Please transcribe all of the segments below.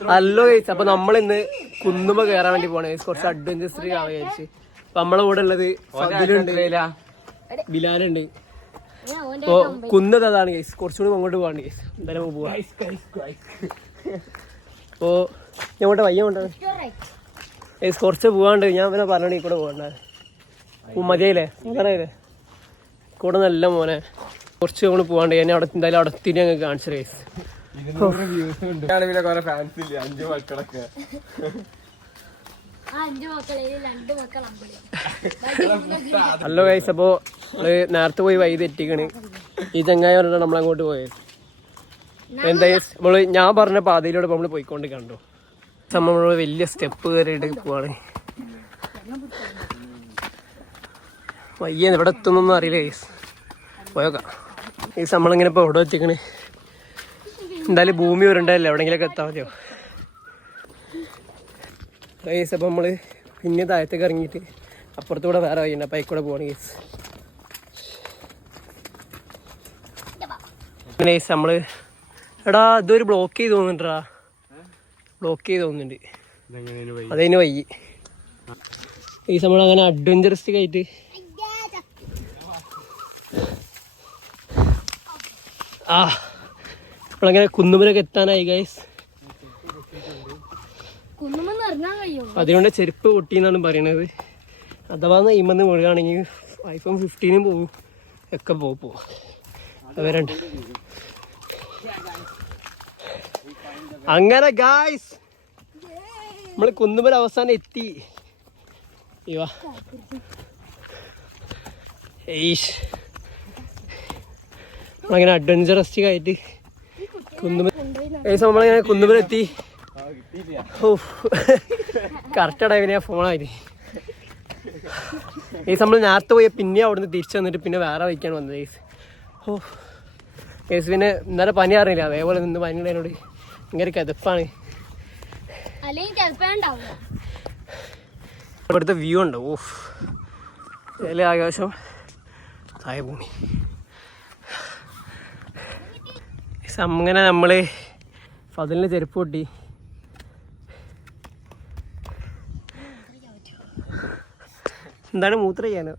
Hello guys അപ്പൊ നമ്മൾ ഇന്ന് കുന്നുമ കേറാൻ വേണ്ടി പോണേ കുറച്ച് അഡ്വഞ്ചർ ആവാൻ വിചാരിച്ച്. അപ്പൊ നമ്മളെ കൂടെ ഉള്ളത് ഫതിലുണ്ട് ബിലാലുണ്ട്. അപ്പൊ കുന്നത് അതാണ് ഗൈസ് കുറച്ചുകൂടി അങ്ങോട്ട് പോകാണ് ഗൈസ് എന്തായാലും നമുക്ക് പോവാം. അപ്പോ ഞങ്ങോട്ട് വയ്യ കൊണ്ടാണ് ഗൈസ് കുറച്ച് പോവാണ്ട്. ഞാൻ പിന്നെ പറഞ്ഞു ഈ കൂടെ പോകണ്ട മതിയായില്ലേ? പറയല്ലേ കൂടെ നല്ല മോനെ. കുറച്ച് നമ്മൾ പോവാണ്ട്. ഞാൻ അവിടെ എന്തായാലും അവിടെ തിരി അങ്ങ് കാണിച്ചു ഗൈസ് പിന്നെ കൊറേ ഫാൻസ് ഇല്ല? അഞ്ചു മക്കളൊക്കെ. ആ അഞ്ചു മക്കളെ. രണ്ട് മക്കൾ അമ്പടി ഹലോ ഗൈസ് അപ്പോ നേരത്തെ പോയി വൈ തെറ്റിക്കണ്. ഈ ചങ്ങായി പറഞ്ഞിട്ട് നമ്മളങ്ങോട്ട് പോയത് എന്താ നമ്മൾ ഞാൻ പറഞ്ഞ പാതയിലൂടെ നമ്മൾ പോയിക്കൊണ്ട് കണ്ടു. നമ്മൾ വലിയ സ്റ്റെപ്പ് കയറിയിട്ട് പോവാണ്. വയ്യ ഇവിടെ എത്തുന്നൊന്നും അറിയില്ല ഗൈസ് പോയോക്കാം. ഗൈസ് നമ്മളിങ്ങനെ ഇപ്പൊ എവിടെ എത്തിക്കണ്? എന്തായാലും ഭൂമി വരണ്ടല്ലോ എവിടെങ്കിലൊക്കെ എത്താൻ മതിയോ? ഗൈസ് അപ്പം നമ്മൾ പിന്നെ താഴത്തേക്ക് ഇറങ്ങിയിട്ട് അപ്പുറത്തൂടെ വേറെ വഴിയുണ്ട്. അപ്പം കൂടെ പോവാണ് ഗൈസ് ഗൈസ് നമ്മൾ എടാ ഇതൊരു ബ്ലോക്ക് ചെയ്ത് തോന്നുന്നുണ്ടാ ബ്ലോക്ക് ചെയ്ത് തോന്നുന്നുണ്ട്. അതതിന് വയ്യി ഗൈസ് നമ്മൾ അങ്ങനെ അഡ്വഞ്ചറിസ്റ്റിക് ആയിട്ട് ആ നമ്മളങ്ങനെ കുന്നുമലൊക്കെ എത്താനായി ഗൈസ് അതുകൊണ്ട് ചെരുപ്പ് പൊട്ടി എന്നാണ് പറയണത്. അഥവാ ഇമ്മന്ന് മുഴുകാണെങ്കിൽ ഐഫോൺ ഫിഫ്റ്റീനും പോവും. ഒക്കെ പോകും പോവും അവരുണ്ട് അങ്ങനെ ഗായ്സ് നമ്മൾ കുന്നുമല അവസാനം എത്തി. ഇവാ അഡ്വഞ്ചറസ്റ്റിക് ആയിട്ട് ഏകദേശം നമ്മളിങ്ങനെ കുന്നുമലെത്തി കറക്റ്റ് ടൈമിന് ഞാൻ ഫോണായി ഈ നമ്മൾ നേരത്തെ പോയി പിന്നെ അവിടുന്ന് തിരിച്ചു വന്നിട്ട് പിന്നെ വേറെ വയ്ക്കാൻ വന്നത് ഏസ് ഓ ഏസ് പിന്നെ ഇന്നലെ പനി അറിയില്ല അതേപോലെ നിന്ന് പനി ഉള്ളതിനോട് ഭയങ്കര കിതപ്പാണ്. ഇവിടുത്തെ വ്യൂ ഉണ്ട്? ഓഫ് ഇതിലെ ആകാശം തായ ഭൂമി ഏസ് അങ്ങനെ നമ്മൾ ഫതിലിന് ചെരുപ്പ് പൊട്ടി. എന്താണ് മൂത്ര ചെയ്യാനോ?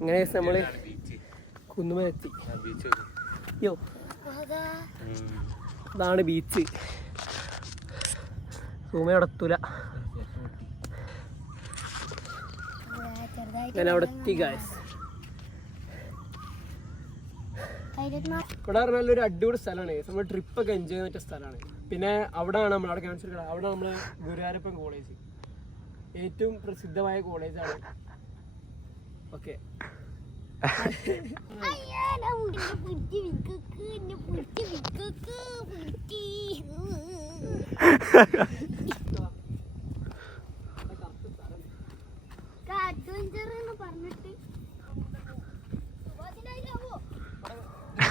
ഇങ്ങനെ നമ്മൾ കുന്നുമലെത്തി യോ അതാണ് ബീച്ച് സൂമ നടത്തൂല ഞാൻ അവിടെ എത്തി ഗായ്സ് ഇവിടെ പറഞ്ഞാൽ ഒരു അടിപൊളി സ്ഥലമാണ്. നമ്മൾ ട്രിപ്പ് ഒക്കെ എൻജോയ് ചെയ്യാൻ പറ്റിയ സ്ഥലമാണ്. പിന്നെ അവിടെയാണ് നമ്മൾ അവിടെ ക്യാൻസർ കട അവിടെ നമ്മൾ ഗുരുവായൂരപ്പൻ കോളേജ് ഏറ്റവും പ്രസിദ്ധമായ കോളേജാണ് ഓക്കെ കാർട്ടൂൺ എന്ന്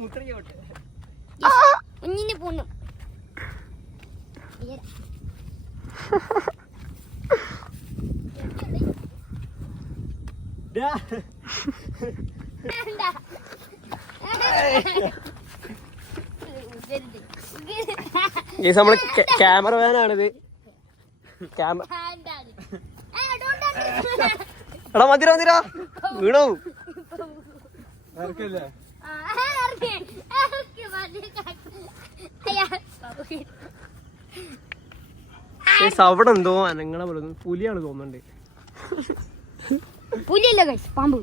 മുത്രയ്ക്കോട്ടെ കുഞ്ഞിന് നമ്മൾ ക്യാമറ വേനാണിത് ക്യാമറ എടാ മതിര മതിര വീണോ. അവിടെ എന്തോ അനങ്ങളെ പോലെ. പുലിയാണ് തോന്നുന്നുണ്ട്. പുലിയല്ല പാമ്പ്.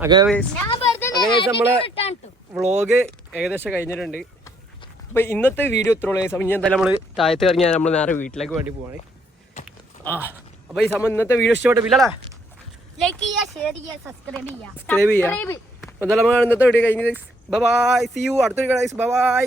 അങ്ങനെ നമ്മളെ വ്ളോഗ് ഏകദേശം കഴിഞ്ഞിട്ടുണ്ട്. അപ്പൊ ഇന്നത്തെ വീഡിയോ ഇത്ര ഉള്ളൂ guys. അപ്പൊ ഇനി എന്തായാലും നമ്മൾ താഴത്ത് ഇറങ്ങിയാൽ നമ്മൾ നേരെ വീട്ടിലേക്ക് വേണ്ടി പോവാണ്. ആ. അപ്പൊ ഈ സമയം ഇന്നത്തെ വീഡിയോ ഇഷ്ടപ്പെട്ട ബില്ലടാ ലൈക്ക് ചെയ്യുക ഷെയർ ചെയ്യുക സബ്സ്ക്രൈബ് ചെയ്യുക. സബ്സ്ക്രൈബ് ചെയ്യാം Subscribe. അപ്പൊ എന്തായാലും നമ്മൾ ഇന്നത്തെ വീഡിയോ കഴിഞ്ഞത് ബൈ സി യു അടുത്തൊരു ബൈ